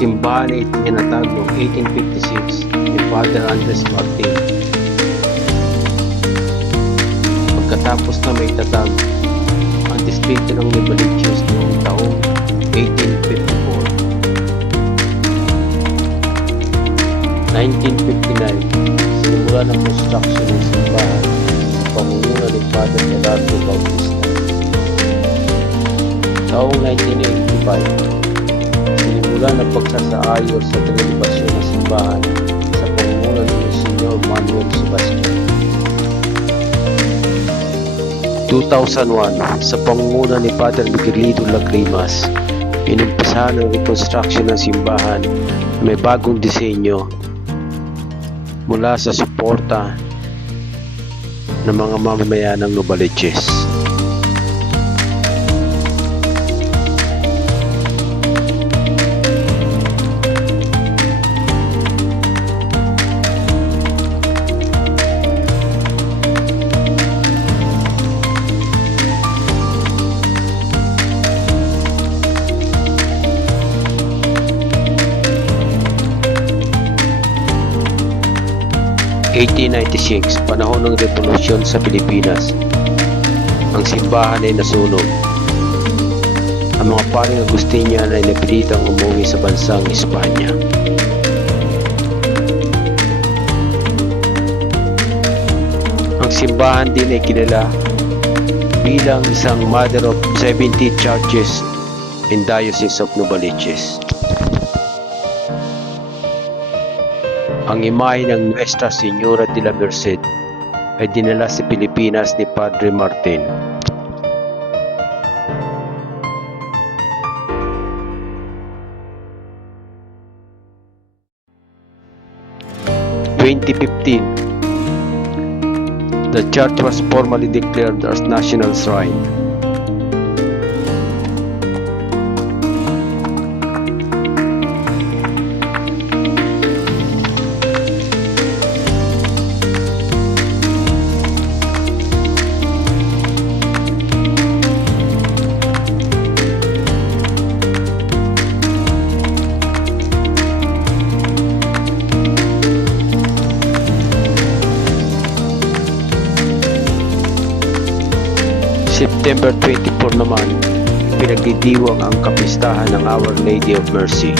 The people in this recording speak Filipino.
simbahan ay itinatag noong 1856 ni Father Andres Martin. Pagkatapos na may tatag ang distrito ng Novaliches noong taong 1854. 1959, sinimula ng construction ng simbahan sa pamumuno ni Father Gerardo Bautista. Taong 1985, sinimula ng pagsasaayos sa renovasyon ng simbahan sa pamumuno ni Monsignor Manuel Sebastian. 2001, sa pamumuno ni Father Miguelito Lagrimas, inumpisahan ang reconstruction ng simbahan na may bagong disenyo mula sa suporta ng mga mamamayan ng Novaliches. (1896), panahon ng revolusyon sa Pilipinas. Ang simbahan ay nasunog. Ang mga paring Agustinian ay napilitang umuwi sa bansang Espanya. Ang simbahan din ay kilala bilang isang Mother of 70 Churches in Diocese of Novaliches. Ang imahe ng Nuestra Señora de la Merced ay dinala sa Pilipinas ni Padre Martin. In 2015, the church was formally declared as national shrine. September 24 naman, pinagdidiwang ang kapistahan ng Our Lady of Mercy.